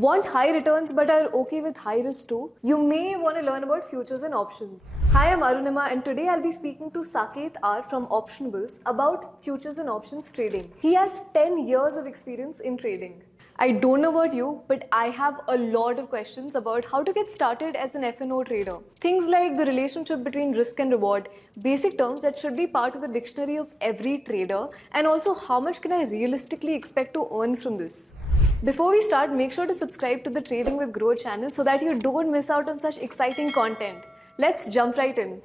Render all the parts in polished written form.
Want high returns but are okay with high risk too? You may want to learn about futures and options. Hi, I'm Arunima and today I'll be speaking to Saketh R from Optionables about futures and options trading. He has 10 years of experience in trading. I don't know about you, but I have a lot of questions about how to get started as an F&O trader. Things like the relationship between risk and reward, basic terms that should be part of the dictionary of every trader, and also how much can I realistically expect to earn from this. Before we start, make sure to subscribe to the Trading with Groww channel so that you don't miss out on such exciting content. Let's jump right in.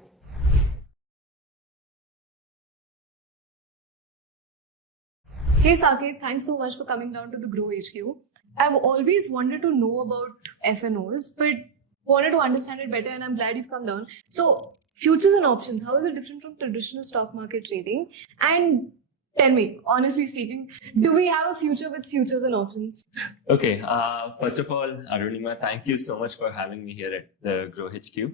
Hey Saketh, thanks so much for coming down to the Groww HQ. I've always wanted to know about FNOs, but wanted to understand it better, and I'm glad you've come down. So, futures and options, how is it different from traditional stock market trading? And tell me, honestly speaking, do we have a future with futures and options? Okay, first of all, Arunima, thank you so much for having me here at the Groww HQ.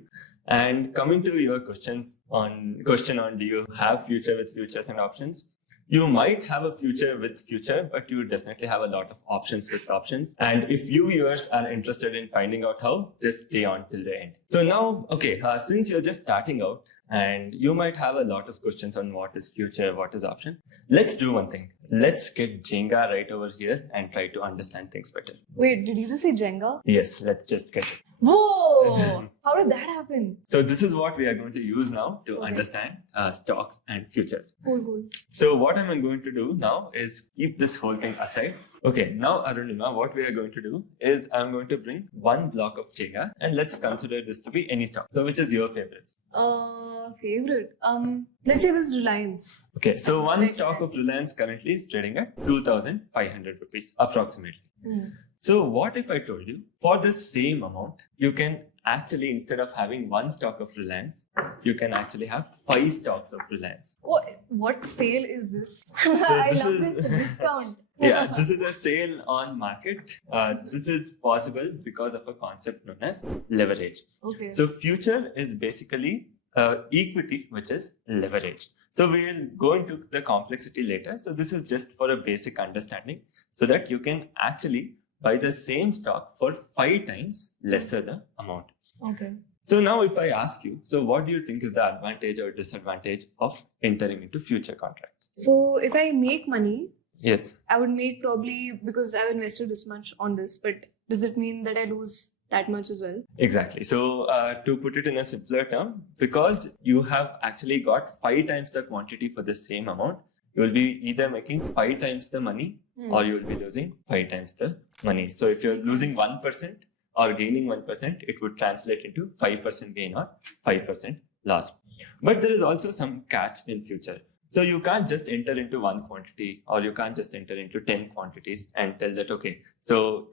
And coming to your question on do you have future with futures and options? You might have a future with future, but you definitely have a lot of options with options. And if you viewers are interested in finding out how, just stay on till the end. So now, okay, since you're just starting out and you might have a lot of questions on what is future, what is option, let's do one thing. Let's get Jenga right over here and try to understand things better. Wait, did you just say Jenga? Yes, let's just get it. Whoa! How did that happen? So this is what we are going to use now to understand stocks and futures. Cool. So what I'm going to do now is keep this whole thing aside. Okay, now Arunima, what we are going to do is I'm going to bring one block of Jenga and let's consider this to be any stock. So which is your favorites? Favorite? Let's say this is Reliance. Okay, so one stock of Reliance currently is trading at 2,500 rupees approximately. So what if I told you for the same amount, you can actually, instead of having one stock of Reliance, you can actually have 5 stocks of Reliance. What sale is this? I love this discount. Yeah, this is a sale on market. This is possible because of a concept known as leverage. Okay. So future is basically equity, which is leveraged. So we'll go into the complexity later. So this is just for a basic understanding so that you can actually buy the same stock for 5 times lesser the amount. Okay. So now if I ask you, so what do you think is the advantage or disadvantage of entering into future contracts? So if I make money, yes, I would make probably, because I've invested this much on this, but does it mean that I lose that much as well? Exactly. So to put it in a simpler term, because you have actually got 5 times the quantity for the same amount, you will be either making 5 times the money or you will be losing 5 times the money. So if you're losing 1% or gaining 1%, it would translate into 5% gain or 5% loss. But there is also some catch in future. So you can't just enter into one quantity or you can't just enter into 10 quantities and tell that, okay, so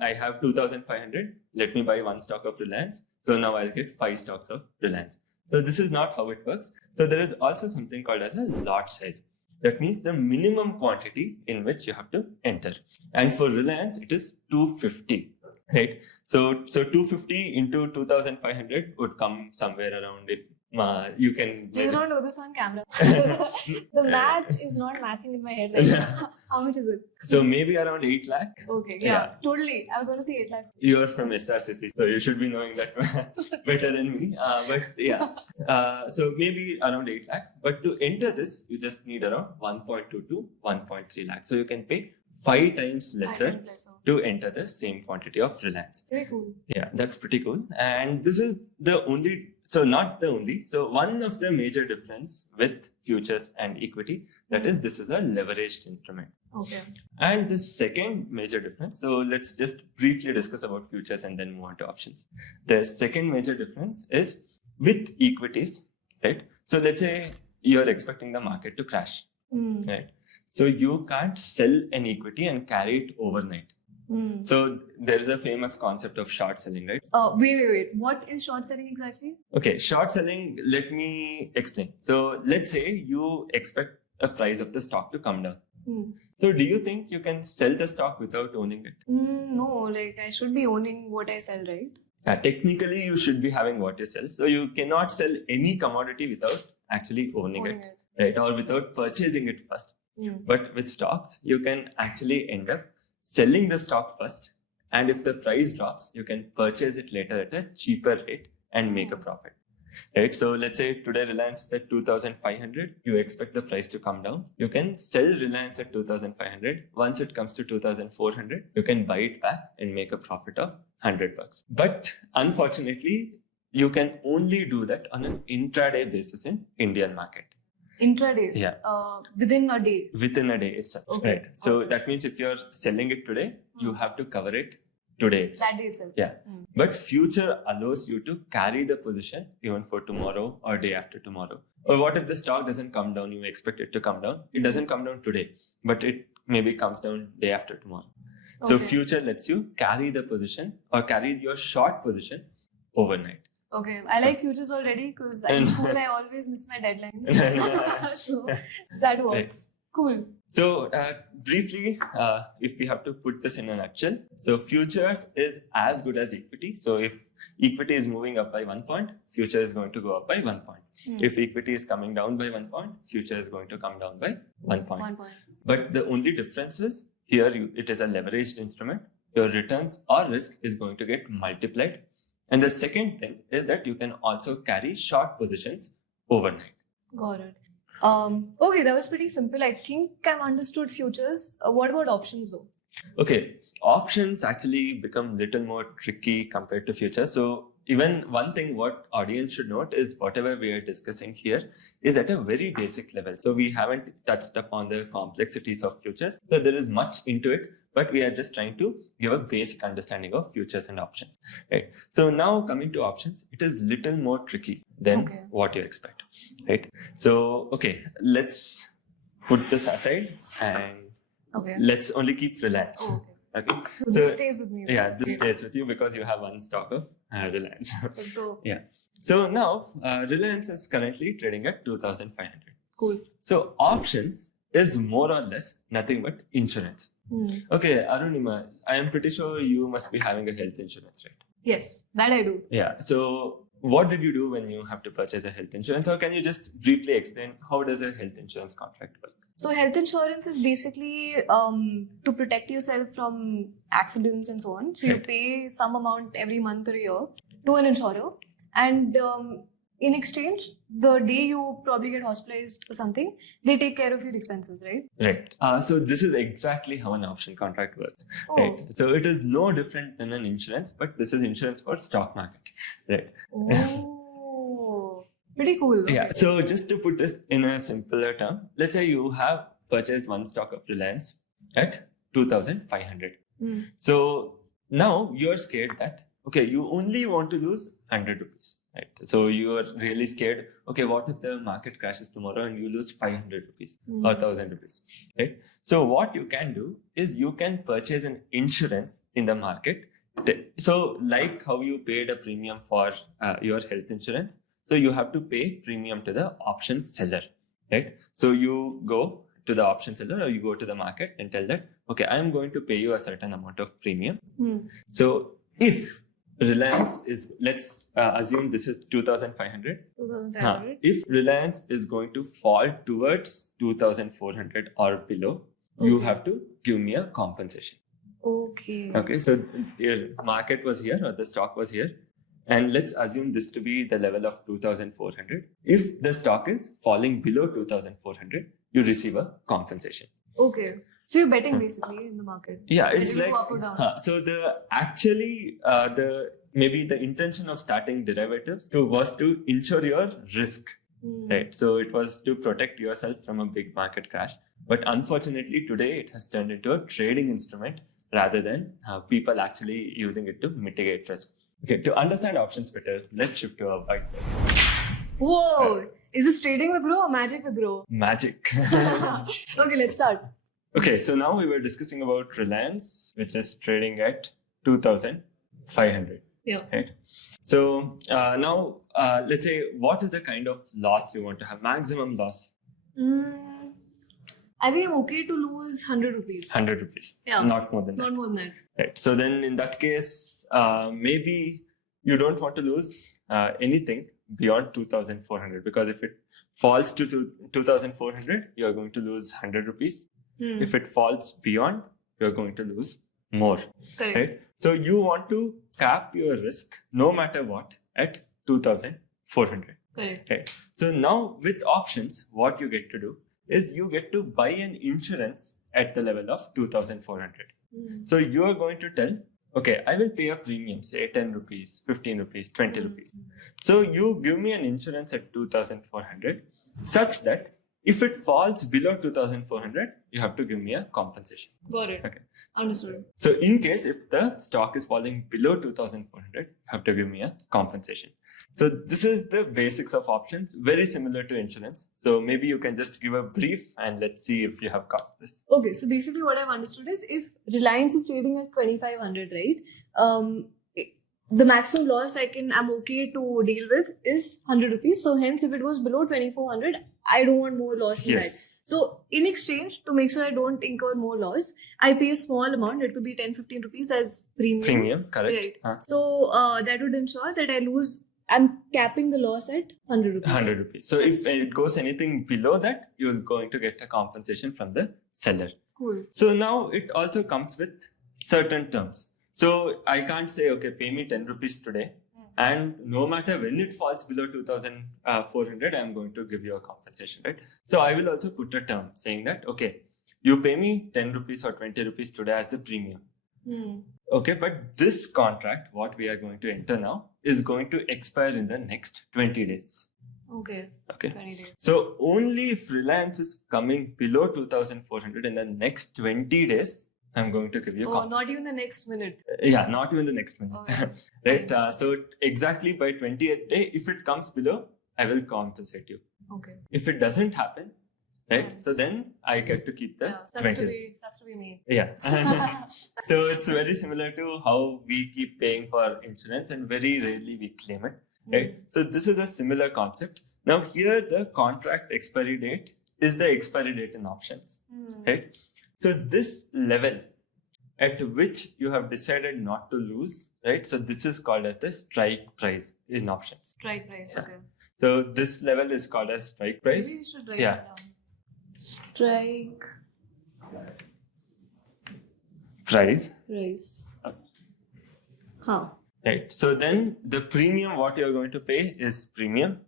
I have 2,500, let me buy one stock of Reliance. So now I'll get 5 stocks of Reliance. So this is not how it works. So there is also something called as a lot size. That means the minimum quantity in which you have to enter. And for Reliance, it is 250, right? So 250 into 2,500 would come somewhere around it. You can... Please don't do this on camera. The math is not matching in my head right now. How much is it? So maybe around 8 lakh. Okay, yeah, totally. I was going to say 8 lakhs. You're from SRCC, so you should be knowing that better than me. But yeah, so maybe around 8 lakh. But to enter this, you just need around 1.2 to 1.3 lakh. So you can pay 5 times lesser to enter the same quantity of Reliance. Very cool. Yeah, that's pretty cool. And this is the only, so not the only, so one of the major difference with futures and equity, that is, this is a leveraged instrument. Okay. And the second major difference, so let's just briefly discuss about futures and then move on to options. The second major difference is with equities, right? So let's say you're expecting the market to crash, right? So you can't sell an equity and carry it overnight. So there is a famous concept of short selling, right? Wait. What is short selling exactly? Okay, short selling, let me explain. So let's say you expect a price of the stock to come down. So do you think you can sell the stock without owning it? No, like I should be owning what I sell, right? Technically, you should be having what you sell. So you cannot sell any commodity without actually owning it, right? Or without purchasing it first. But with stocks, you can actually end up selling the stock first And if the price drops, you can purchase it later at a cheaper rate and make a profit. Right? So let's say today Reliance is at 2,500. You expect the price to come down. You can sell Reliance at 2,500. Once it comes to 2,400, you can buy it back and make a profit of $100. But unfortunately, you can only do that on an intraday basis in Indian market. Intraday? Yeah. Within a day? Within a day itself. Okay. Right. So Okay. that means if you're selling it today, you have to cover it today itself. That day itself? Yeah. But future allows you to carry the position even for tomorrow or day after tomorrow. Or what if the stock doesn't come down? You expect it to come down. It doesn't come down today, but it maybe comes down day after tomorrow. So Okay. future lets you carry the position or carry your short position overnight. Okay, I like futures already because in school I always miss my deadlines. So that works. Cool. So briefly, if we have to put this in a nutshell, so futures is as good as equity. So if equity is moving up by 1 point, future is going to go up by 1 point. If equity is coming down by 1 point, future is going to come down by 1 point. 1 point. But the only difference is here it is a leveraged instrument. Your returns or risk is going to get multiplied. And the second thing is that you can also carry short positions overnight. Got it. Okay, that was pretty simple. I think I've understood futures. What about options though? Okay, options actually become little more tricky compared to futures. So even one thing what audience should note is whatever we are discussing here is at a very basic level. So we haven't touched upon the complexities of futures. So there is much into it, but we are just trying to give a basic understanding of futures and options. Right. So now coming to options, it is little more tricky than what you expect. Right. So okay, let's put this aside and let's only keep Reliance. Oh, okay. Okay. So this stays with me. Yeah, this stays with you because you have one stock of Reliance. Let's go. Yeah. So now Reliance is currently trading at 2,500. Cool. So options is more or less nothing but insurance. Okay, Arunima, I am pretty sure you must be having a health insurance, right? Yes, that I do. Yeah. So what did you do when you have to purchase a health insurance? Or can you just briefly explain how does a health insurance contract work? So health insurance is basically to protect yourself from accidents and so on. So you pay some amount every month or year to an insurer, and in exchange, the day you probably get hospitalized or something, they take care of your expenses, right? Right. So this is exactly how an option contract works. Oh. Right. So it is no different than an insurance, but this is insurance for stock market. Right. Oh. Pretty cool. Okay. Yeah. So just to put this in a simpler term, let's say you have purchased one stock of Reliance at 2,500. So now you're scared that, okay, you only want to lose 100 rupees. Right. So you are really scared. Okay, what if the market crashes tomorrow and you lose 500 rupees or 1,000 rupees? Right. So what you can do is you can purchase an insurance in the market. So like how you paid a premium for your health insurance, so you have to pay premium to the option seller, right? So you go to the option seller or you go to the market and tell that, okay, I am going to pay you a certain amount of premium. So if Reliance is, let's assume this is 2,500. 2,500. If Reliance is going to fall towards 2,400 or below, you have to give me a compensation. Okay. Okay, so your market was here or the stock was here. And let's assume this to be the level of 2,400. If the stock is falling below 2,400, you receive a compensation. Okay. So you're betting basically in the market. Yeah, it's Whether like you go up or down. so maybe the intention of starting derivatives was to insure your risk, right? So it was to protect yourself from a big market crash. But unfortunately, today it has turned into a trading instrument rather than people actually using it to mitigate risk. Okay, to understand options better, let's shift to our Baid. Whoa! Is this trading with Groww or magic with Groww? Magic. Okay, let's start. Okay, so now we were discussing about Reliance, which is trading at 2,500. Yeah. Right. So now let's say, what is the kind of loss you want to have? Maximum loss? I think I'm okay to lose 100 rupees. 100 rupees. Yeah. Not more than that. Not more than that. Right. So then in that case, maybe you don't want to lose anything beyond 2,400, because if it falls to 2,400, you're going to lose 100 rupees. If it falls beyond, you're going to lose more. Correct. Right? So you want to cap your risk no matter what at 2,400. Correct. Right. So now with options, what you get to do is you get to buy an insurance at the level of 2,400. So you are going to tell, okay, I will pay a premium, say 10 rupees, 15 rupees, 20 rupees. So you give me an insurance at 2,400 such that if it falls below 2,400, you have to give me a compensation. Got it. Okay. Understood. So in case if the stock is falling below 2,400, you have to give me a compensation. So this is the basics of options, very similar to insurance. So maybe you can just give a brief and let's see if you have got this. Okay, so basically what I've understood is if Reliance is trading at 2,500, right? The maximum loss I'm okay to deal with is 100 rupees. So hence, if it goes below 2,400, I don't want more loss in that. So in exchange, to make sure I don't incur more loss, I pay a small amount. It could be 10-15 rupees as premium. Premium, correct. Right. So that would ensure that I'm capping the loss at 100 rupees. 100 rupees. So if it goes anything below that, you're going to get a compensation from the seller. Cool. So now it also comes with certain terms. So I can't say, okay, pay me 10 rupees today. And no matter when it falls below 2,400, I'm going to give you a compensation, right? So I will also put a term saying that, okay, you pay me 10 rupees or 20 rupees today as the premium. Okay, but this contract, what we are going to enter now, is going to expire in the next 20 days. Okay. 20 days. So only if Reliance is coming below 2,400 in the next 20 days, I'm going to give you. Not even the next minute. Yeah, not even the next minute. Okay. Right. So exactly by 20th day, if it comes below, I will compensate you. Okay. If it doesn't happen, right? Nice. So then I get to keep the 20. Such to be made. Yeah. So it's very similar to how we keep paying for insurance and very rarely we claim it. Right. So this is a similar concept. Now here the contract expiry date is the expiry date in options. Right. So this level at which you have decided not to lose, right? So this is called as the strike price in options. Strike price, okay. So this level is called as strike price. Maybe you should write this down. Strike price. Okay. Right. So then the premium what you are going to pay is premium.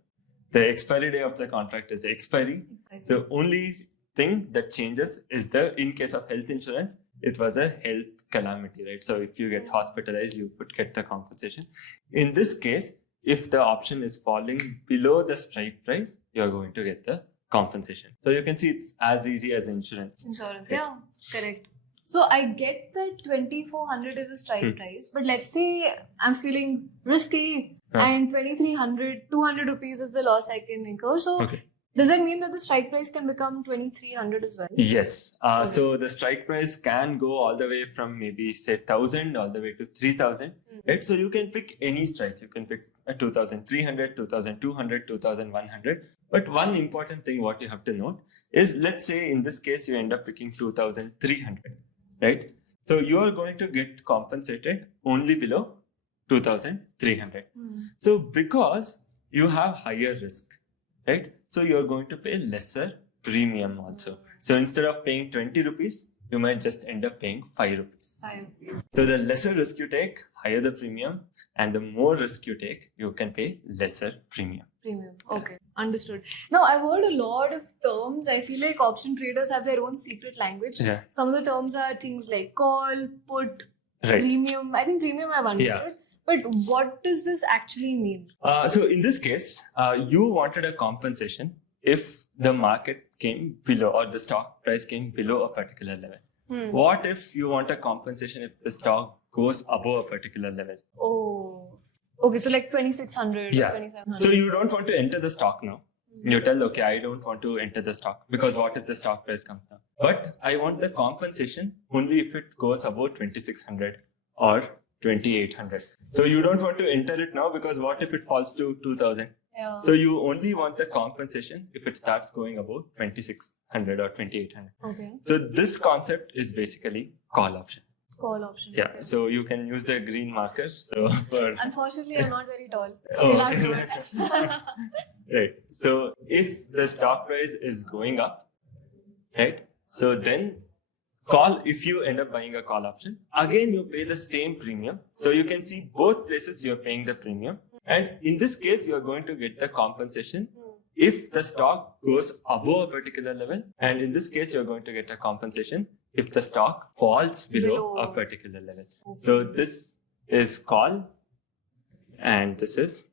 The expiry day of the contract is expiry. So only thing that changes is in case of health insurance, it was a health calamity, right? So if you get hospitalized, you could get the compensation. In this case, if the option is falling below the strike price, you're going to get the compensation. So you can see it's as easy as insurance. Yeah, correct. So I get that 2,400 is the strike price, but let's say I'm feeling risky and 2,300, 200 rupees is the loss I can incur. So does that mean that the strike price can become 2,300 as well? Yes. So the strike price can go all the way from maybe say 1,000 all the way to 3,000. Right. So you can pick any strike. You can pick a 2,300, 2,200, 2,100. But one important thing what you have to note is, let's say in this case you end up picking 2,300. Right. So you are going to get compensated only below 2,300. So because you have higher risk, right? So you're going to pay lesser premium also. So instead of paying 20 rupees, you might just end up paying 5 rupees. So the lesser risk you take, higher the premium, and the more risk you take, you can pay lesser premium. Okay, understood. Now I've heard a lot of terms. I feel like option traders have their own secret language. Some of the terms are things like call, put, premium. I think premium I've understood. But what does this actually mean? So in this case, you wanted a compensation if the market came below or the stock price came below a particular level. What if you want a compensation if the stock goes above a particular level? Oh, okay. So like 2,600, 2,700. So you don't want to enter the stock now. You tell, okay, I don't want to enter the stock because what if the stock price comes down? But I want the compensation only if it goes above 2,600 or 2,800. So you don't want to enter it now because what if it falls to 2,000? So you only want the compensation if it starts going above 2,600 or 2,800. Okay. So this concept is basically call option. Call option. Yeah. Okay. So you can use the green marker. So unfortunately, I'm not very tall. So you'll have to Right. So if the stock price is going up, right? So then Call, if you end up buying a call option, again you pay the same premium. So you can see both places you're paying the premium. And in this case, you are going to get the compensation if the stock goes above a particular level. And in this case, you're going to get a compensation if the stock falls below a particular level. So this is call and this is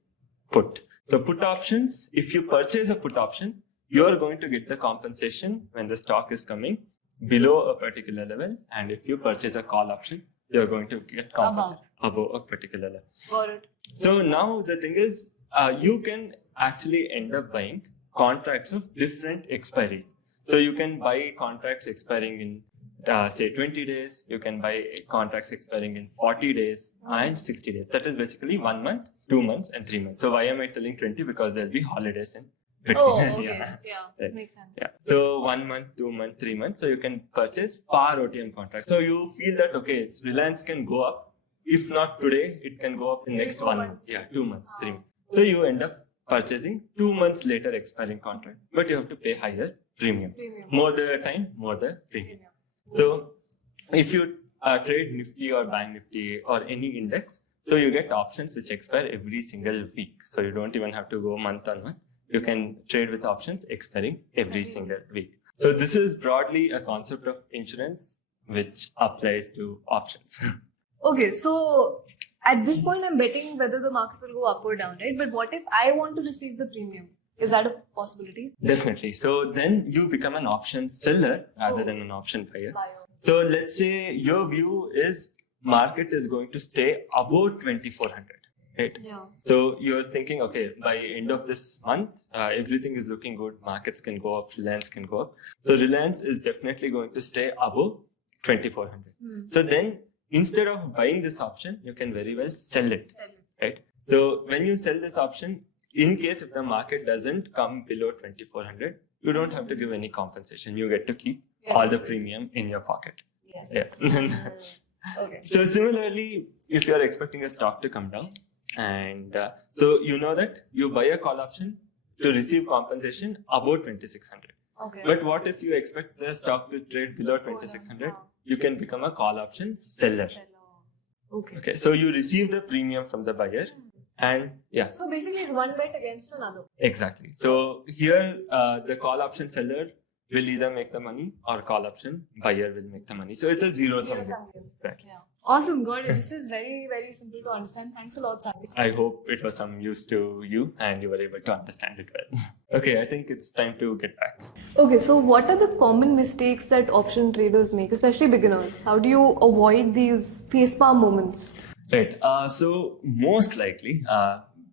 put. So put options, if you purchase a put option, you're going to get the compensation when the stock is coming below a particular level. And if you purchase a call option, you're going to get compensation above a particular level. Got it. So now the thing is, you can actually end up buying contracts of different expiries. So you can buy contracts expiring in say 20 days, you can buy contracts expiring in 40 days and 60 days. That is basically 1 month, 2 months and 3 months. So why am I telling 20? Because there'll be holidays in between. Oh, okay. Yeah, right. Makes sense. Yeah. So 1 month, 2 months, 3 months. So you can purchase par OTM contracts. So you feel that, okay, Reliance can go up. If not today, it can go up in next 1 month. Yeah, 2 months, 3 months. So you end up purchasing 2 months later expiring contract, but you have to pay higher premium. More the time, more the premium. So if you trade Nifty or Bank Nifty or any index, so you get options which expire every single week. So you don't even have to go month on month. You can trade with options expiring every single week. So this is broadly a concept of insurance which applies to options. Okay, so at this point, I'm betting whether the market will go up or down, right? But what if I want to receive the premium? Is that a possibility? Definitely. So then you become an option seller rather than an option buyer. So let's say your view is market is going to stay above 2400, right? Yeah. So you're thinking, okay, by end of this month, everything is looking good. Markets can go up, Reliance can go up. So Reliance is definitely going to stay above 2400. So then instead of buying this option, you can very well sell it, right? So when you sell this option, in case if the market doesn't come below 2400, you don't have to give any compensation. You get to keep all the premium in your pocket. Yes. Yeah. Okay. So similarly, if you are expecting a stock to come down, and so you know that you buy a call option to receive compensation above 2600. Okay. But what if you expect the stock to trade below 2600? You can become a call option seller. Okay. Okay. So you receive the premium from the buyer, and yeah. So basically, it's one bet against another. Exactly. So here, the call option seller will either make the money or call option buyer will make the money. So it's a zero-sum game. Exactly. Yeah. Awesome. Got it. This is very, very simple to understand. Thanks a lot, Saketh. I hope it was some use to you and you were able to understand it well. Okay, I think it's time to get back. Okay, so what are the common mistakes that option traders make, especially beginners? How do you avoid these facepalm moments? Right. So most likely,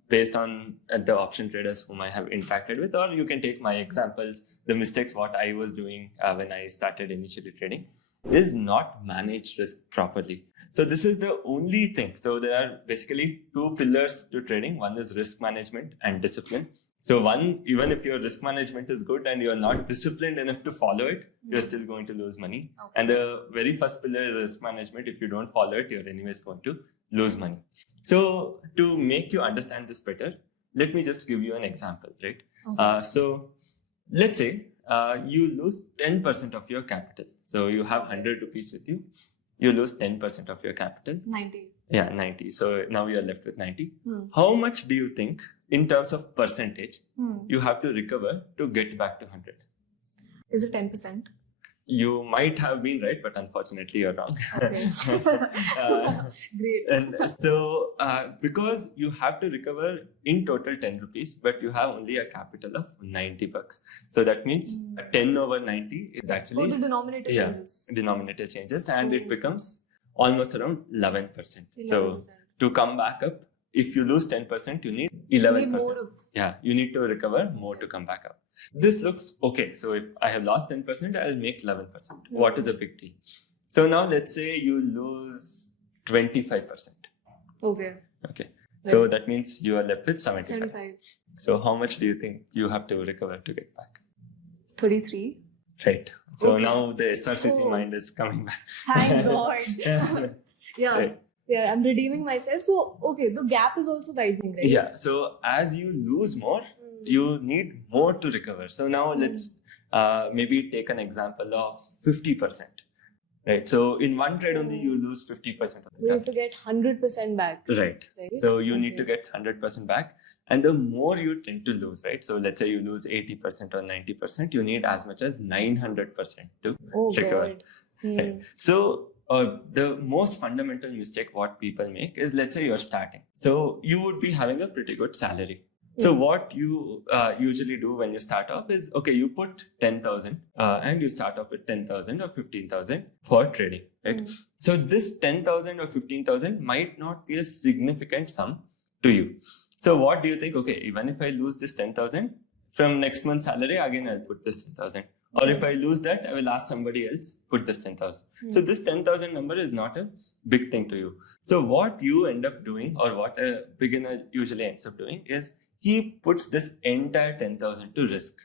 based on the option traders whom I have interacted with, or you can take my examples, the mistakes what I was doing when I started initially trading, is not manage risk properly. So this is the only thing. So there are basically two pillars to trading. One is risk management and discipline. So one, even if your risk management is good and you're not disciplined enough to follow it, you're still going to lose money. Okay. And the very first pillar is risk management. If you don't follow it, you're anyways going to lose money. So to make you understand this better, let me just give you an example, right? Okay. So let's say you lose 10% of your capital. So you have 100 rupees with you. You lose 10% of your capital. 90. Yeah, 90. So now you are left with 90. How much do you think, in terms of percentage, you have to recover to get back to 100? Is it 10%? You might have been right, but unfortunately you're wrong. Okay. Great. And so, because you have to recover in total 10 rupees, but you have only a capital of 90 bucks. So that means 10 over 90 is actually... the denominator changes. Denominator changes and it becomes almost around 11%. So to come back up, if you lose 10%, you need 11%. You need to recover more to come back up. This looks okay. So if I have lost 10%, I'll make 11%. What is a big deal? So now let's say you lose 25%. Okay. Okay. So that means you are left with 75. $75. So how much do you think you have to recover to get back? 33. Right. So now the SRCC mind is coming back. Thank God. Yeah. Right. Yeah, I'm redeeming myself. So, okay, the gap is also widening, right? Yeah. So as you lose more, you need more to recover. So now let's maybe take an example of 50%. right? So in one trade only, you lose 50% of the We have capital. to get 100% back. Right. Right? So you need to Okay. get 100% back. And the more you tend to lose, right? So let's say you lose 80% or 90%, you need as much as 900% to Oh recover. God. Right. So the most fundamental mistake what people make is, let's say you're starting. So you would be having a pretty good salary. So what you usually do when you start off is, okay, you put 10,000 and you start off with 10,000 or 15,000 for trading, right? So this 10,000 or 15,000 might not be a significant sum to you. So what do you think? Okay, even if I lose this 10,000 from next month's salary, again I'll put this 10,000. Or if I lose that, I will ask somebody else put this 10,000. So this 10,000 number is not a big thing to you. So what you end up doing, or what a beginner usually ends up doing, is he puts this entire 10,000 to risk.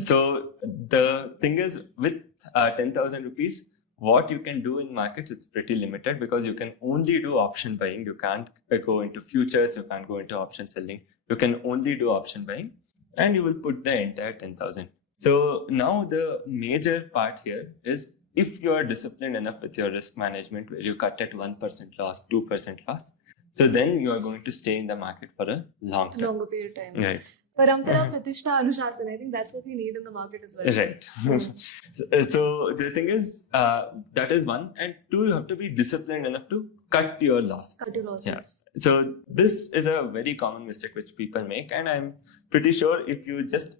So the thing is, with 10,000 rupees, what you can do in markets is pretty limited, because you can only do option buying. You can't go into futures, you can't go into option selling. You can only do option buying, and you will put the entire 10,000. So now the major part here is, if you are disciplined enough with your risk management, where you cut at 1% loss, 2% loss, so then you are going to stay in the market for a long time. Longer period of time. Right. Parampara, Pratishtha, Anushasan. I think that's what we need in the market as well. Right. So the thing is, that is one. And two, you have to be disciplined enough to cut your loss. Cut your losses. Yeah. So this is a very common mistake which people make. And I'm pretty sure if you just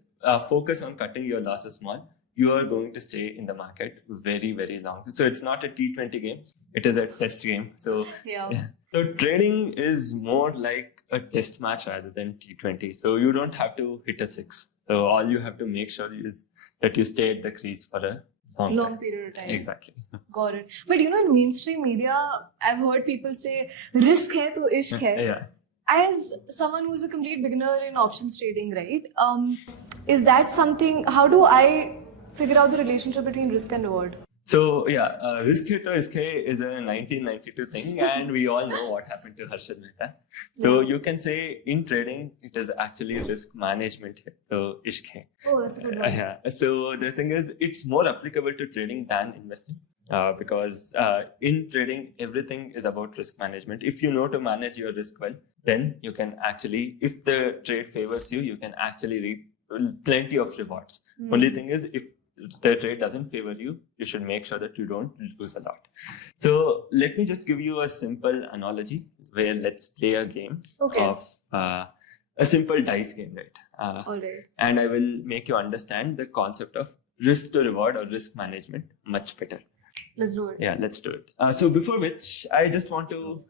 focus on cutting your losses small, you are going to stay in the market very, very long. So it's not a T20 game. It is a test game. So Yeah. So trading is more like a test match rather than T20. So you don't have to hit a six. So all you have to make sure is that you stay at the crease for a long Long time. period of time. Exactly. Got it. But you know, in mainstream media, I've heard people say, risk hai to ishq hai. Yeah. As someone who's a complete beginner in options trading, right? Is that something, how do I figure out the relationship between risk and reward? So yeah, risk hit or isk hai is a 1992 thing, and we all know what happened to Harshad Mehta. So you can say in trading, it is actually risk management hit. So ishq hai. Oh, that's a good one. Yeah. So the thing is, it's more applicable to trading than investing, because in trading, everything is about risk management. If you know to manage your risk well, then you can actually, if the trade favors you, you can actually reap plenty of rewards. Only thing is, if the trade doesn't favor you, you should make sure that you don't lose a lot. So let me just give you a simple analogy where let's play a game of a simple dice game, right? All right. And I will make you understand the concept of risk to reward or risk management much better. Let's do it. Yeah, let's do it. So before which, I just want to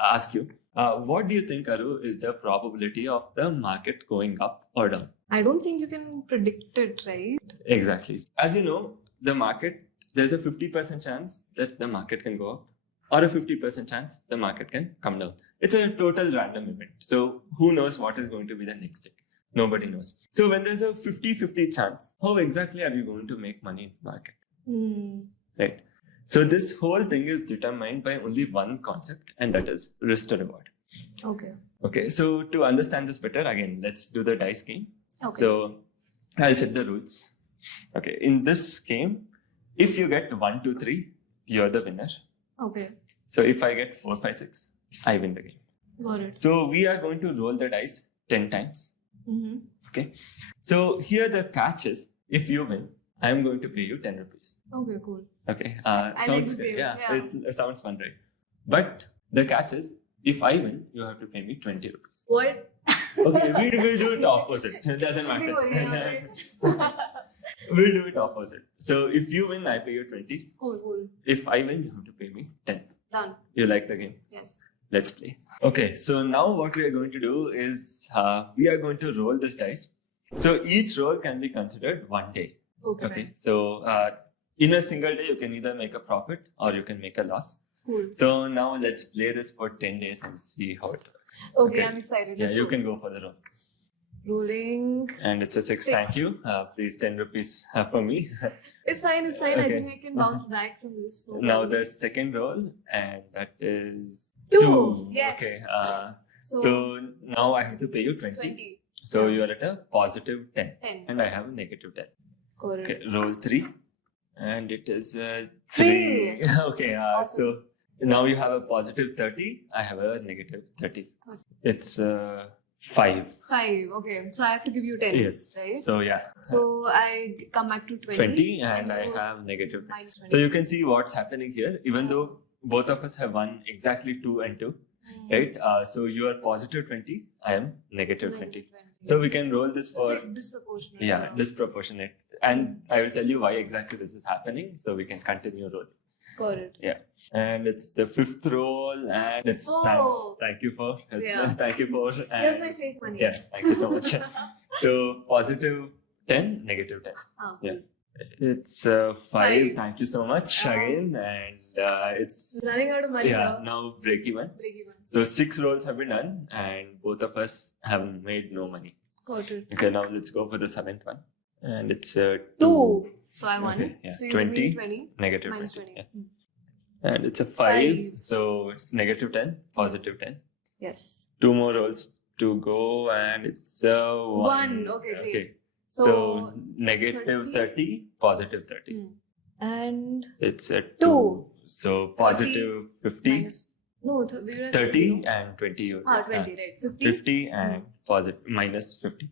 ask you, what do you think, Aru, is the probability of the market going up or down? I don't think you can predict it, right? Exactly. As you know, the market, there's a 50% chance that the market can go up, or a 50% chance the market can come down. It's a total random event. So who knows what is going to be the next day? Nobody knows. So when there's a 50-50 chance, how exactly are you going to make money in the market? Right. So this whole thing is determined by only one concept, and that is risk to reward. Okay. Okay. So to understand this better, again, let's do the dice game. Okay. So I'll set the rules. Okay. In this game, if you get 1, 2, 3, you're the winner. Okay. So if I get 4, 5, 6, I win the game. Got it. So we are going to roll the dice 10 times. Okay. So here the catch is, if you win, I am going to pay you 10 rupees. Okay, cool. Okay. like Sounds this game, yeah. yeah. It sounds fun, right? But the catch is, if I win, you have to pay me 20 rupees. What? Okay, we'll do it opposite. It doesn't matter. We'll do it opposite. So if you win, I pay you 20. Cool. If I win, you have to pay me 10. Done. You like the game? Yes. Let's play. Okay, so now what we are going to do is we are going to roll this dice. So each roll can be considered one day. Okay. So in a single day, you can either make a profit or you can make a loss. Cool. So now let's play this for 10 days and see how it works. Okay, I'm excited. Yeah, Let's you go. can go for the roll. Rolling. And it's a 6. Thank you. Please 10 rupees for me. It's fine. I Okay. think I can bounce back from this. No Now problem. the second roll, and that is 2. Yes. Okay. So, So now I have to pay you 20. 20. So you are at a positive 10. 10. And I have a negative 10. Got it. Okay, roll 3. And it is 3. Three. Okay, Awesome. so now you have a positive 30. I have a negative 30. It's 5. 5. Okay. So I have to give you 10. Yes. Right? So yeah. So I come back to 20. 20 and I have negative 10. minus 20. So you can see what's happening here. Even though both of us have won exactly 2 and 2, right? So you are positive 20. I am negative 20. So we can roll this for... It's like disproportionate. Yeah, disproportionate. And I will tell you why exactly this is happening. So we can continue rolling. Got it. Yeah. And it's the 5th roll and it's thanks. Thank you for... Yeah. Thank you for... Here's my fake money. Yeah, thank you so much. So positive 10, negative 10. Oh, Yeah. cool. It's 5. Five. Thank you so much again. And it's... Running out of money Yeah, now. now break even. Break even. So 6 rolls have been done and both of us have made no money. Got it. Okay, now let's go for the 7th one. And it's 2. So I won. Okay, yeah. So you 20, give me 20. negative Minus 20. 20. Yeah. And it's a 5. 5. So negative 10, positive 10. Yes. 2 more rolls to go and it's 1. 1. Okay, great. Okay. So, So negative 30, positive 30. And It's a 2. 2. So positive 50, minus. No, we were at 30 and 20. 20, right? 50. 50 and positive minus 50.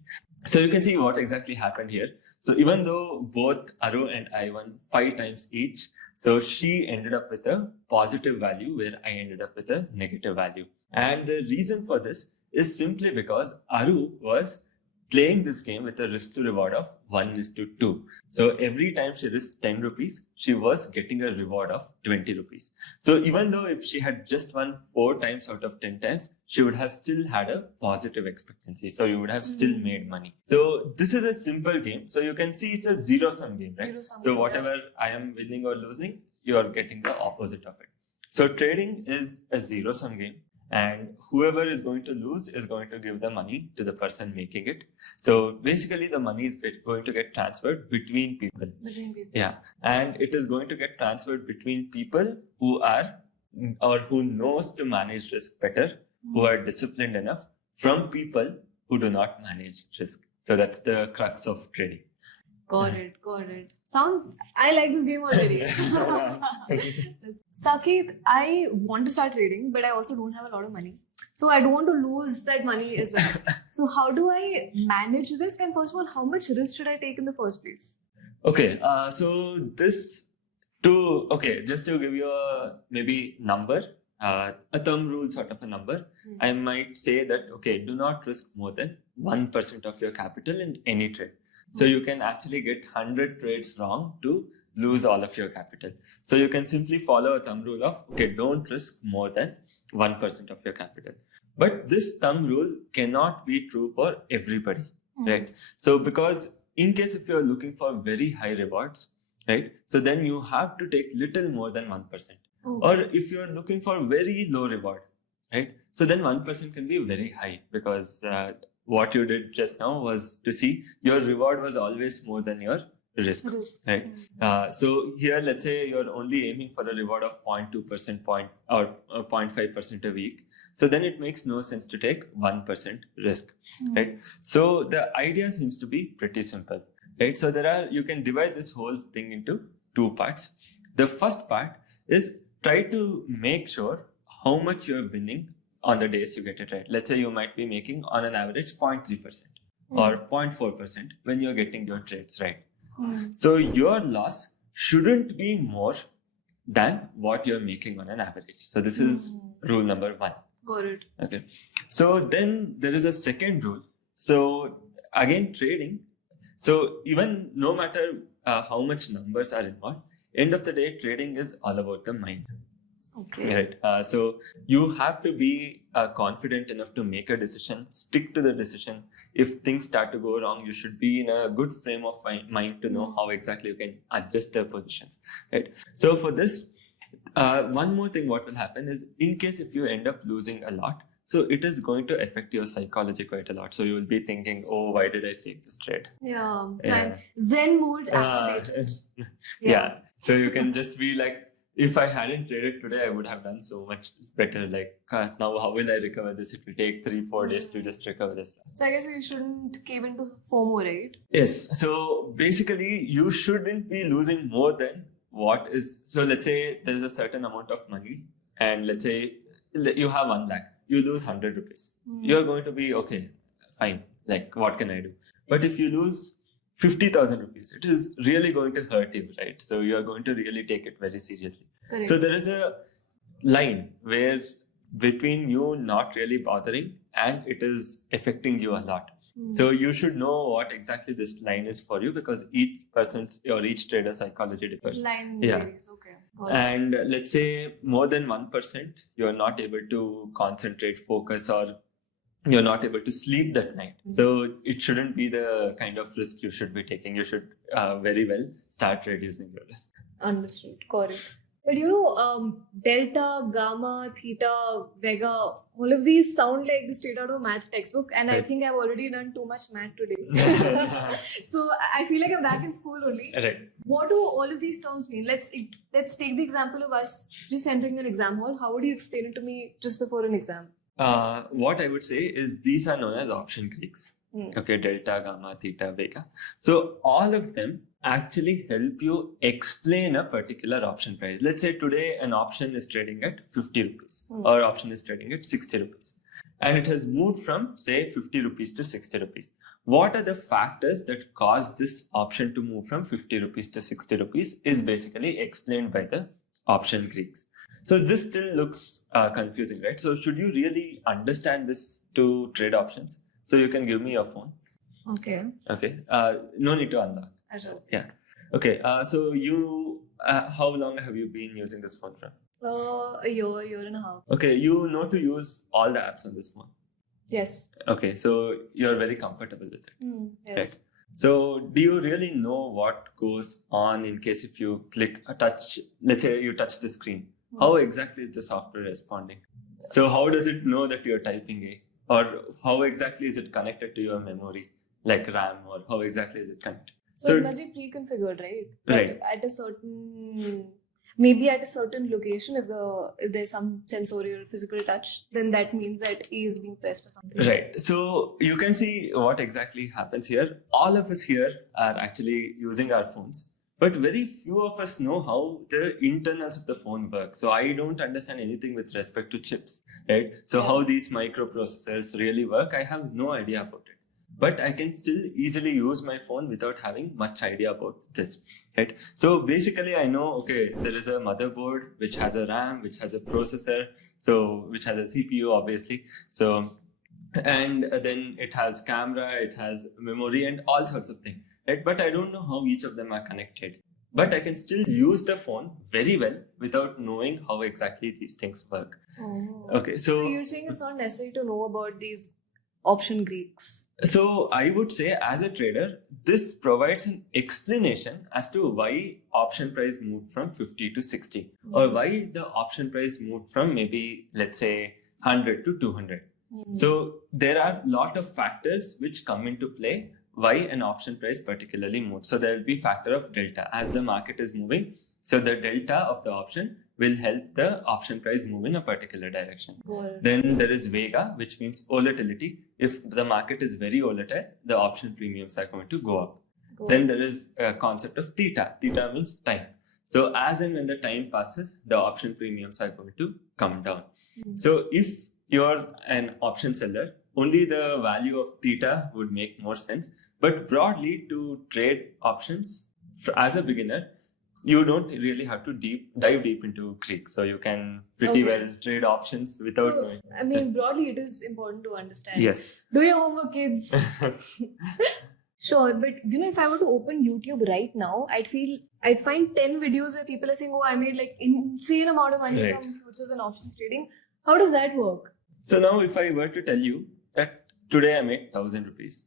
So you can see what exactly happened here. So even though both Aru and I won 5 times each, so she ended up with a positive value where I ended up with a negative value. And the reason for this is simply because Aru was playing this game with a risk to reward of 1:2. So every time she risked 10 rupees, she was getting a reward of 20 rupees. So even though if she had just won 4 times out of 10 times, she would have still had a positive expectancy. So you would have still made money. So this is a simple game. So you can see it's a zero-sum game, right? Zero-sum So game, whatever I am winning or losing, you are getting the opposite of it. So trading is a zero-sum game. And whoever is going to lose is going to give the money to the person making it. So basically the money is going to get transferred between people. Yeah. And it is going to get transferred between people who are or who knows to manage risk better, who are disciplined enough, from people who do not manage risk. So that's the crux of trading. Got it. I like this game already. Saketh, I want to start trading, but I also don't have a lot of money. So I don't want to lose that money as well. So how do I manage risk? And first of all, how much risk should I take in the first place? Okay, so just to give you a maybe number, a thumb rule sort of a number, I might say that, okay, do not risk more than 1% of your capital in any trade. So you can actually get 100 trades wrong to lose all of your capital. So you can simply follow a thumb rule of, okay, don't risk more than 1% of your capital. But this thumb rule cannot be true for everybody, right? So because in case if you're looking for very high rewards, right? So then you have to take little more than 1%. Or if you're looking for very low reward, right? So then 1% can be very high because what you did just now was to see your reward was always more than your risk, right? So here, let's say you're only aiming for a reward of 0.2% or 0.5% a week. So then it makes no sense to take 1% risk, right? So the idea seems to be pretty simple, right? So you can divide this whole thing into 2 parts. The first part is try to make sure how much you're winning on the days you get it right. Let's say you might be making on an average 0.3% or 0.4% when you're getting your trades right. So your loss shouldn't be more than what you're making on an average. So this is rule number 1. Got it. Okay. So then there is a second rule. So again, trading. So even no matter how much numbers are involved, end of the day, trading is all about the mind. Okay. Right. So you have to be confident enough to make a decision, stick to the decision. If things start to go wrong, you should be in a good frame of mind to know how exactly you can adjust the positions. Right. So for this, one more thing, what will happen is in case if you end up losing a lot, so it is going to affect your psychology quite a lot. So you will be thinking, oh, why did I take this trade? Yeah. So I'm Zen mode activated. Yeah. So you can just be like, if I hadn't traded today, I would have done so much better. Like, now how will I recover this? It will take 3-4 days to just recover this. So I guess we shouldn't cave into FOMO, right? Yes. So basically, you shouldn't be losing more than what is. So let's say there is a certain amount of money, and let's say you have 1 lakh, you lose 100 rupees. You're going to be okay, fine. Like, what can I do? But if you lose 50,000 rupees, it is really going to hurt you, right? So you are going to really take it very seriously. Correct. So there is a line where between you not really bothering and it is affecting you a lot. So you should know what exactly this line is for you, because each person's or each trader's psychology differs. Line Yeah. varies, okay. Got it. And let's say more than 1%, you're not able to concentrate, focus, or you're not able to sleep that night. So it shouldn't be the kind of risk you should be taking. You should very well start reducing your risk. Understood. Correct. But delta, gamma, theta, vega, all of these sound like the straight out of math textbook, and I Right. think I've already done too much math today. So I feel like I'm back in school only. Right. What do all of these terms mean? Let's take the example of us just entering an exam hall. How would you explain it to me just before an exam? What I would say is these are known as option Greeks. Okay, delta, gamma, theta, vega. So all of them actually help you explain a particular option price. Let's say today an option is trading at 50 rupees or option is trading at 60 rupees. And it has moved from say 50 rupees to 60 rupees. What are the factors that cause this option to move from 50 rupees to 60 rupees is basically explained by the option Greeks. So this still looks confusing, right? So should you really understand this to trade options? So you can give me your phone. Okay. Okay. No need to unlock. Yeah. Okay. So you, how long have you been using this phone from? A year and a half. Okay. You know to use all the apps on this phone. Yes. Okay. So you're very comfortable with it. Yes. Right. So do you really know what goes on in case if you click a touch, let's say you touch the screen, how exactly is the software responding? So how does it know that you're typing A? Or how exactly is it connected to your memory, like RAM, or how exactly is it connected? So it must be pre-configured, right? Right. At a certain, maybe at a certain location, if there's some sensorial physical touch, then that means that A is being pressed or something. Right. So you can see what exactly happens here. All of us here are actually using our phones, but very few of us know how the internals of the phone work. So I don't understand anything with respect to chips, right? So how these microprocessors really work, I have no idea about it. But I can still easily use my phone without having much idea about this, right? So basically I know, okay, there is a motherboard which has a RAM, which has a processor, so which has a CPU obviously. So, and then it has camera, it has memory and all sorts of things, right? But I don't know how each of them are connected. But I can still use the phone very well without knowing how exactly these things work. Oh. Okay, So you're saying it's not necessary to know about these option Greeks. So I would say as a trader, this provides an explanation as to why option price moved from 50 to 60 or why the option price moved from maybe, let's say, 100 to 200. So there are a lot of factors which come into play why an option price particularly moves. So there will be factor of delta as the market is moving. So the delta of the option will help the option price move in a particular direction. Then there is vega, which means volatility. If the market is very volatile, the option premiums are going to go up. Then there is a concept of theta. Theta means time. So as and when the time passes, the option premiums are going to come down. So if you're an option seller, only the value of theta would make more sense. But broadly, to trade options as a beginner, you don't really have to dive deep into Greek. So you can pretty well trade options without knowing. I mean, broadly, it is important to understand. Yes. Do your homework, kids. Sure, but if I were to open YouTube right now, I'd find 10 videos where people are saying, oh, I made like insane amount of money from futures and options trading. How does that work? So now if I were to tell you that today I made 1,000 rupees,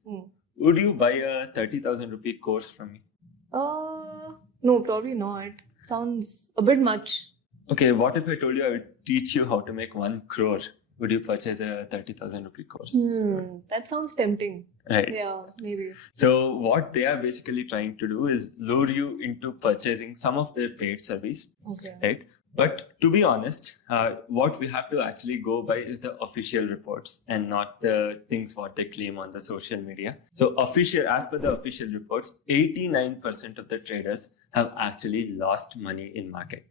would you buy a 30,000 rupee course from me? No, probably not. Sounds a bit much. Okay, what if I told you I would teach you how to make 1 crore? Would you purchase a 30,000 rupee course? That sounds tempting. Right. Yeah, maybe. So what they are basically trying to do is lure you into purchasing some of their paid service. Okay. Right. But to be honest, what we have to actually go by is the official reports and not the things what they claim on the social media. So as per the official reports, 89% of the traders have actually lost money in market.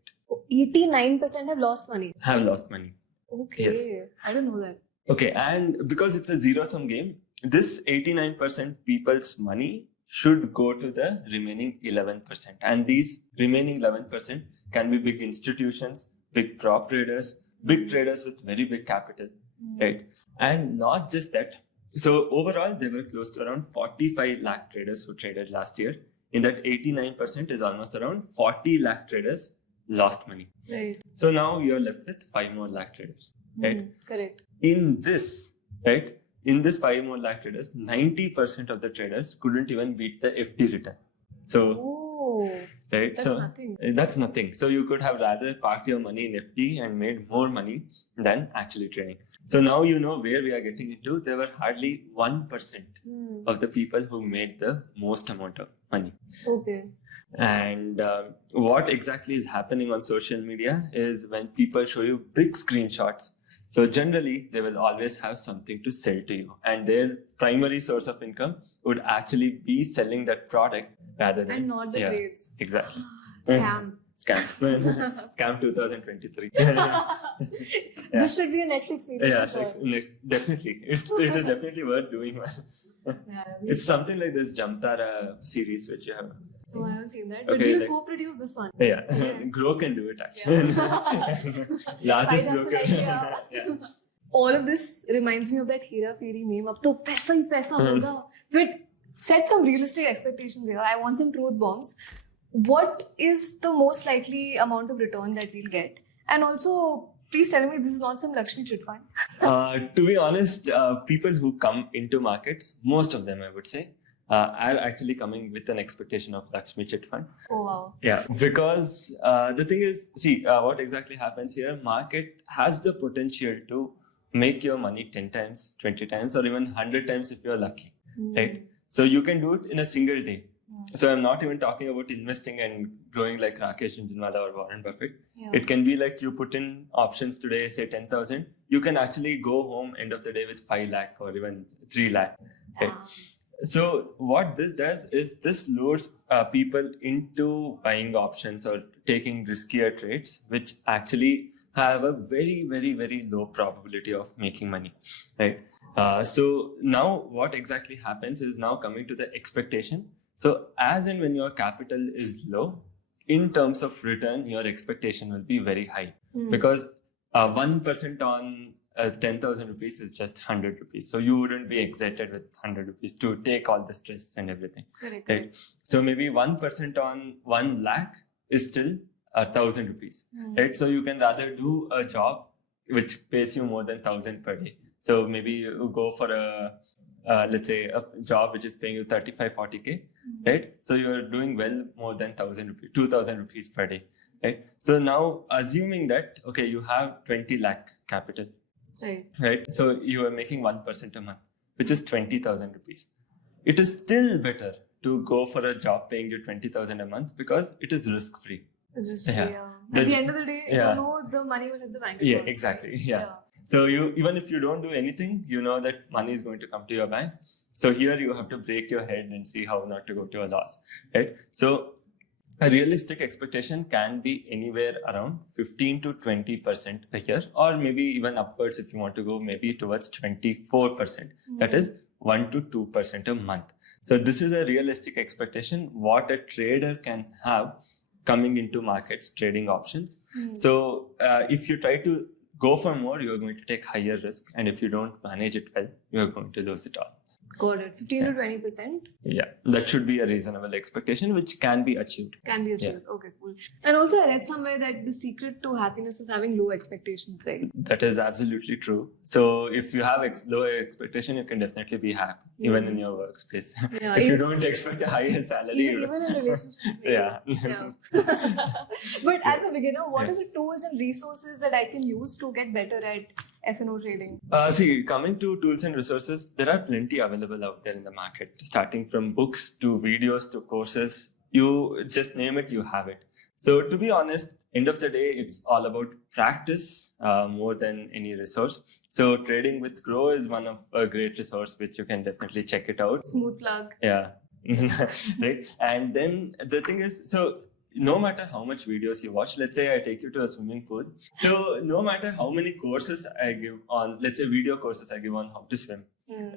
89% have lost money. Have lost money. Okay. Yes. I didn't know that. Okay, and because it's a zero-sum game, this 89% people's money should go to the remaining 11%. And these remaining 11% can be big institutions, big prop traders, big traders with very big capital, right? And not just that. So overall, there were close to around 45 lakh traders who traded last year. In that 89% is almost around 40 lakh traders lost money. Right. So now you're left with 5 more lakh traders, right? Correct. In this 5 more lakh traders, 90% of the traders couldn't even beat the FD return. So, right? That's so nothing. That's nothing. So you could have rather parked your money in FD and made more money than actually trading. So now you know where we are getting into. There were hardly 1% of the people who made the most amount of money. Okay. And what exactly is happening on social media is when people show you big screenshots. So generally, they will always have something to sell to you, and their primary source of income would actually be selling that product rather than not the trades. Exactly. Scam. Scam 2023. This should be a Netflix series. Yeah, definitely. It is definitely worth doing. It's something like this Jamtara series which you have. So I haven't seen that, but we'll co-produce this one. Yeah, Groww can do it actually. Largest Groww can. All of this reminds me of that Hera Fairy meme. Ab to paisa hi paisa hoga. But set some realistic expectations here. I want some truth bombs. What is the most likely amount of return that we'll get? And also, please tell me this is not some Lakshmi chit fund. To be honest, people who come into markets, most of them I would say, are actually coming with an expectation of Lakshmi chit fund. Oh wow. Yeah, because the thing is, see, what exactly happens here, market has the potential to make your money 10 times, 20 times, or even 100 times if you're lucky, right? So you can do it in a single day. So I'm not even talking about investing and growing like Rakesh Jhunjhunwala or Warren Buffett. Yeah. It can be like you put in options today, say 10,000. You can actually go home end of the day with 5 lakh or even 3 lakh. Okay? So what this does is this lures people into buying options or taking riskier trades, which actually have a very, very, very low probability of making money, right? So now what exactly happens is now coming to the expectation. So as and when your capital is low, in terms of return, your expectation will be very high because 1% on 10,000 rupees is just 100 rupees. So you wouldn't be excited with 100 rupees to take all the stress and everything. Correct. Right? So maybe 1% on 1 lakh is still 1,000 rupees. Right? So you can rather do a job which pays you more than 1,000 per day. So maybe you go for let's say a job which is paying you 35-40K, right? So you're doing well more than 1,000 rupees, 2,000 rupees per day, right? So now assuming that, okay, you have 20 lakh capital, right? So you are making 1% a month, which is 20,000 rupees. It is still better to go for a job paying you 20,000 a month because it is risk-free. It's risk-free, yeah. At the end of the day, you know the money will hit the bank account. Yeah, exactly, yeah. So even if you don't do anything, you know that money is going to come to your bank. So here you have to break your head and see how not to go to a loss, right? So a realistic expectation can be anywhere around 15 to 20% a year, or maybe even upwards if you want to go maybe towards 24%. That is 1 to 2% a month. So this is a realistic expectation what a trader can have coming into markets trading options. So if you try to go for more, you're going to take higher risk. And if you don't manage it well, you're going to lose it all. Got it. 15 to 20%? Yeah, that should be a reasonable expectation, which can be achieved. Can be achieved. Yeah. Okay, cool. And also I read somewhere that the secret to happiness is having low expectations, right? That is absolutely true. So if you have low expectation, you can definitely be happy, even in your workspace. Yeah, if you don't expect a higher salary. Even in relationships. Yeah. But as a beginner, what are the tools and resources that I can use to get better at F&O trading? See, coming to tools and resources, there are plenty available out there in the market, starting from books to videos to courses. You just name it, you have it. So to be honest, end of the day, it's all about practice more than any resource. So trading with Groww is one of a great resource which you can definitely check it out. Smooth plug. Yeah. Right. And then the thing is, so no matter how much videos you watch, let's say I take you to a swimming pool. So no matter how many courses I give on, let's say video courses I give on how to swim.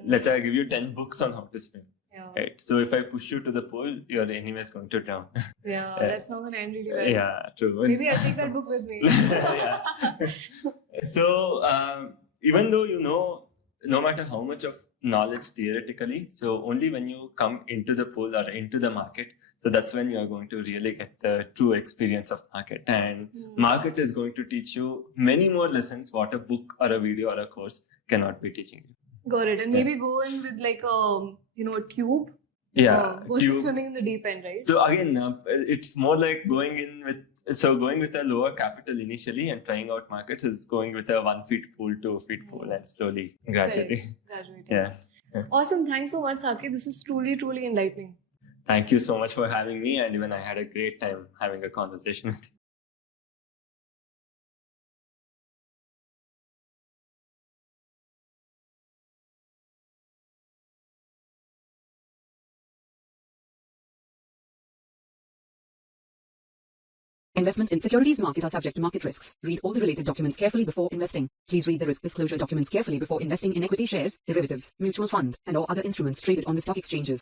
Let's say I give you 10 books on how to swim. Yeah. Right. So if I push you to the pool, you're anyways going to drown. Yeah, that's not going to end really well. Yeah, true. Maybe I'll take that book with me. Yeah. So even though no matter how much of knowledge theoretically, so only when you come into the pool or into the market, so that's when you are going to really get the true experience of market. And market is going to teach you many more lessons what a book or a video or a course cannot be teaching you. Got it. And maybe go in with like a tube. Yeah. Versus swimming in the deep end, right? So again, it's more like going with a lower capital initially and trying out markets is going with a 1 feet pool, 2 feet pool, and slowly, gradually. Yeah. Awesome. Thanks so much, Saketh. This is truly, truly enlightening. Thank you so much for having me, and even I had a great time having a conversation with you. Investment in securities market are subject to market risks. Read all the related documents carefully before investing. Please read the risk disclosure documents carefully before investing in equity shares, derivatives, mutual fund, and or other instruments traded on the stock exchanges.